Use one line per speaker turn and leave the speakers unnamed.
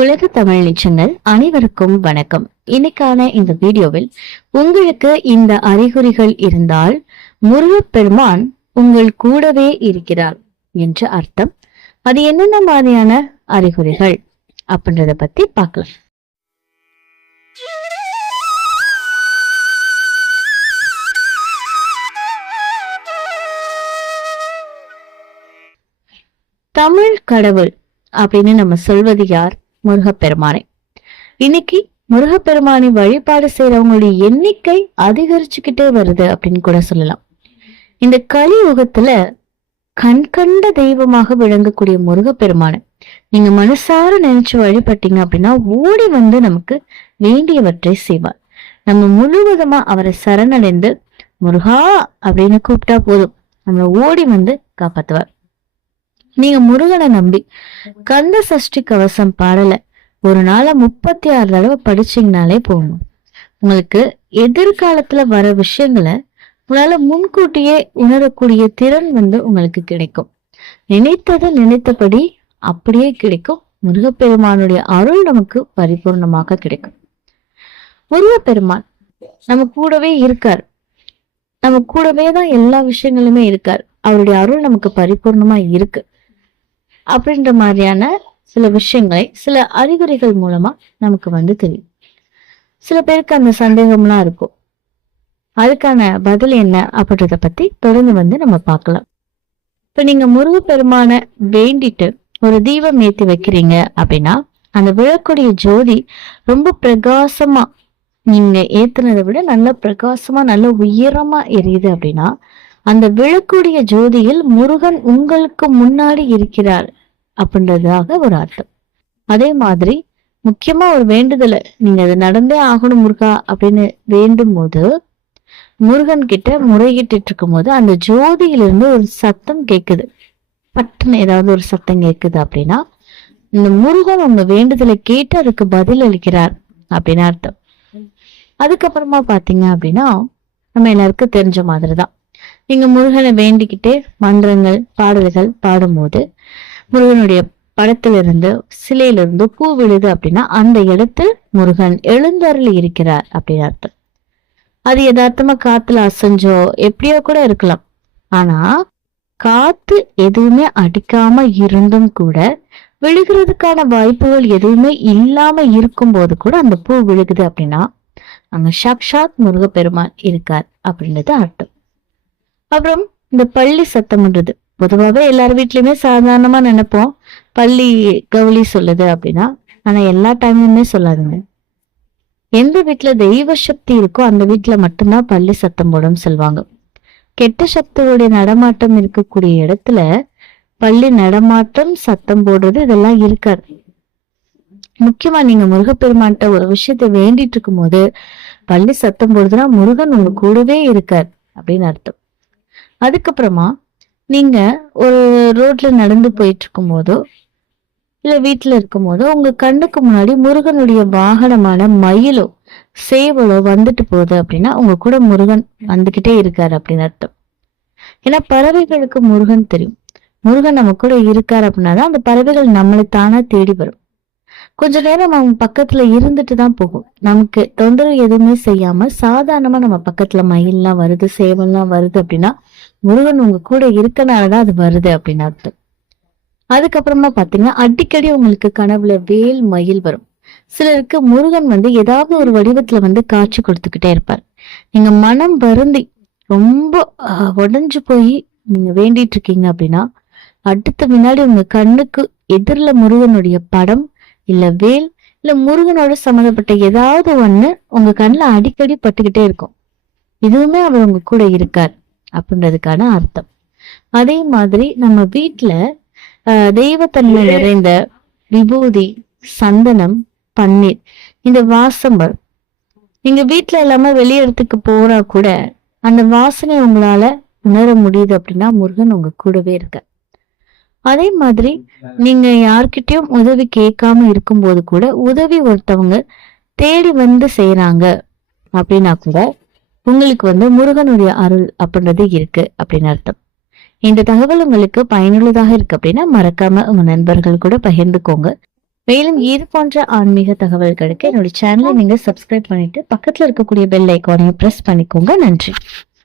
உலக தமிழ் நிச்சங்கள் அனைவருக்கும் வணக்கம். இன்னைக்கான இந்த வீடியோவில் உங்களுக்கு இந்த அறிகுறிகள் இருந்தால் முருகப்பெருமான் உங்கள் கூடவே இருக்கிறார் என்று அர்த்தம். அது என்னென்ன மாதிரியான அறிகுறிகள் அப்படின்றத பத்தி பார்க்கலாம். தமிழ் கடவுள் அப்படின்னு நம்ம சொல்வது யார்? முருகப்பெருமானை. இன்னைக்கு முருகப்பெருமானை வழிபாடு செய்யறவங்களுடைய எண்ணிக்கை அதிகரிச்சுக்கிட்டே வருது அப்படின்னு கூட சொல்லலாம். இந்த கலியுகத்துல கண்கண்ட தெய்வமாக விளங்கக்கூடிய முருகப்பெருமானை நீங்க மனசார நினைச்சு வழிபட்டீங்க அப்படின்னா ஓடி வந்து நமக்கு வேண்டியவற்றை செய்வார். நம்ம முழுவதுமா அவரை சரணடைந்து முருகா அப்படின்னு கூப்பிட்டா போதும். நம்மளை ஓடி வந்து காப்பாத்துவார். நீங்க முருகனை நம்பி கந்த சஷ்டி கவசம் பாடல. ஒரு நாள முப்பத்தி ஆறு தடவை படிச்சீங்கனாலே போகும் உங்களுக்கு எதிர்காலத்துல வர விஷயங்களை உங்களால முன்கூட்டியே உணரக்கூடிய திறன் வந்து உங்களுக்கு கிடைக்கும். நினைத்ததை நினைத்தபடி அப்படியே கிடைக்கும். முருகப்பெருமானுடைய அருள் நமக்கு பரிபூர்ணமாக கிடைக்கும். முருகப்பெருமான் நம்ம கூடவே இருக்கார். நம்ம கூடவே தான் எல்லா விஷயங்களுமே இருக்கார். அவருடைய அருள் நமக்கு பரிபூர்ணமா இருக்கு. அப்படின்ற மாதிரியான சில விஷயங்களை சில அறிகுறிகள் மூலமா நமக்கு வந்து தெரியும். சில பேருக்கு அந்த சந்தேகம்லாம் இருக்கும். அதுக்கான பதில் என்ன அப்படின்றத பத்தி தொடர்ந்து வந்து நம்ம பார்க்கலாம். இப்ப நீங்க முருகப்பெருமான வேண்டிட்டு ஒரு தீபம் ஏத்தி வைக்கிறீங்க அப்படின்னா அந்த விழக்கூடிய ஜோதி ரொம்ப பிரகாசமா நீங்க ஏத்துனதை விட நல்ல பிரகாசமா நல்ல உயரமா எரியுது அப்படின்னா அந்த விழக்கூடிய ஜோதியில் முருகன் உங்களுக்கு முன்னாடி இருக்கிறார். அப்படின்றதாக ஒரு அர்த்தம். அதே மாதிரி முக்கியமா ஒரு வேண்டுதலை நீங்க அது நடந்தே ஆகணும் முருகா அப்படின்னு வேண்டும் போது முருகன் கிட்ட முறையிட்டு இருக்கும் போது அந்த ஜோதியிலிருந்து ஒரு சத்தம் கேக்குது. பட்டுன்னு ஏதாவது ஒரு சத்தம் கேக்குது அப்படின்னா இந்த முருகன் உங்க வேண்டுதலை கேட்டு அதுக்கு பதில் அளிக்கிறார் அப்படின்னு அர்த்தம். அதுக்கப்புறமா பாத்தீங்க அப்படின்னா நம்ம எல்லாருக்கும் தெரிஞ்ச மாதிரிதான். நீங்க முருகனை வேண்டிக்கிட்டே மந்திரங்கள் பாடல்கள் பாடும்போது முருகனுடைய படத்திலிருந்து சிலையிலிருந்து பூ விழுது அப்படின்னா அந்த இடத்தில் முருகன் எழுந்தருளி இருக்கிறார் அப்படின்னு அர்த்தம். அது யதார்த்தமா காத்துல அசைஞ்சோ எப்படியோ கூட இருக்கலாம். ஆனா காத்து எதுவுமே அடிக்காம இருந்தும் கூட விழுகிறதுக்கான வாய்ப்புகள் எதுவுமே இல்லாம இருக்கும் போது கூட அந்த பூ விழுகுது அப்படின்னா அங்க சாக்ஷாத் முருகப்பெருமான் இருக்கார் அப்படின்றது அர்த்தம். அப்புறம் இந்த பள்ளி சத்தம்ன்றது பொதுவாகவே எல்லார் வீட்லயுமே சாதாரணமா நினைப்போம். பள்ளி கவுளி சொல்லுது அப்படின்னா ஆனா எல்லா டைமுமே சொல்லாதுங்க. எந்த வீட்டுல தெய்வ சக்தி இருக்கோ அந்த வீட்டுல மட்டும்தான் பள்ளி சத்தம் போடும் சொல்லுவாங்க. கெட்ட சக்தியோடைய நடமாட்டம் இருக்கக்கூடிய இடத்துல பள்ளி நடமாட்டம் சத்தம் போடுறது இதெல்லாம் இருக்காது. முக்கியமா நீங்க முருகப்பெருமான்கிட்ட ஒரு விஷயத்த வேண்டிட்டு இருக்கும் போது பள்ளி சத்தம் போடுதுன்னா முருகன் உங்க கூடவே இருக்கார் அப்படின்னு அர்த்தம். அதுக்கப்புறமா நீங்க ஒரு ரோட்ல நடந்து போயிட்டு இருக்கும் போதோ இல்ல வீட்டுல இருக்கும் போதோ உங்க கண்ணுக்கு முன்னாடி முருகனுடைய வாகனமான மயிலோ சேவலோ வந்துட்டு போகுது அப்படின்னா உங்க கூட முருகன் வந்துகிட்டே இருக்காரு அப்படின்னு அர்த்தம். ஏன்னா பறவைகளுக்கு முருகன் தெரியும். முருகன் நம்ம கூட இருக்காரு அப்படின்னா தான் அந்த பறவைகள் நம்மளை தானா தேடி வரும். கொஞ்ச நேரம் அவங்க பக்கத்துல இருந்துட்டு தான் போகும். நமக்கு தொந்தரவு எதுவுமே செய்யாம சாதாரணமா நம்ம பக்கத்துல மயில்லாம் வருது சேவல்லாம் வருது அப்படின்னா முருகன் உங்க கூட இருக்கனாலதான் அது வருது அப்படின்னு அர்த்தம். அதுக்கப்புறமா பாத்தீங்கன்னா அடிக்கடி உங்களுக்கு கனவுல வேல் மயில் வரும். சிலருக்கு முருகன் வந்து ஏதாவது ஒரு வடிவத்துல வந்து காட்சி கொடுத்துக்கிட்டே இருப்பார். நீங்க மனம் வருந்தி ரொம்ப உடஞ்சு போய் நீங்க வேண்டிட்டு இருக்கீங்க அப்படின்னா அடுத்த வினாடி உங்க கண்ணுக்கு எதிரில் முருகனுடைய படம் இல்ல வேல் இல்ல முருகனோட சம்மந்தப்பட்ட ஏதாவது ஒண்ணு உங்க கண்ணுல அடிக்கடி பட்டுக்கிட்டே இருக்கும். இதுவுமே அவர் உங்க கூட இருக்கார். அப்படின்றதுக்கான அர்த்தம். அதே மாதிரி நம்ம வீட்டுல தெய்வத்தன்மை நிறைந்த விபூதி சந்தனம் பன்னீர் இந்த வாசம் வரும் நீங்க வீட்டுல இல்லாம வெளியிடத்துக்கு போறா கூட அந்த வாசனை உங்களால உணர முடியுது அப்படின்னா முருகன் உங்க கூடவே இருக்க அதே மாதிரி நீங்க யார்கிட்டயும் உதவி கேட்காம இருக்கும்போது கூட உதவி ஒருத்தவங்க தேடி வந்து செய்யறாங்க அப்படின்னா கூட உங்களுக்கு வந்து முருகனுடைய அருள் அப்படின்றது இருக்கு அப்படின்னு அர்த்தம். இந்த தகவல் உங்களுக்கு பயனுள்ளதாக இருக்கு அப்படின்னா மறக்காம உங்க நண்பர்கள் கூட பகிர்ந்துக்கோங்க. மேலும் இது போன்ற ஆன்மீக தகவல்களுக்கு என்னோட சேனலை நீங்க சப்ஸ்கிரைப் பண்ணிட்டு பக்கத்துல இருக்கக்கூடிய பெல் ஐக்கானையும் பிரஸ் பண்ணிக்கோங்க. நன்றி.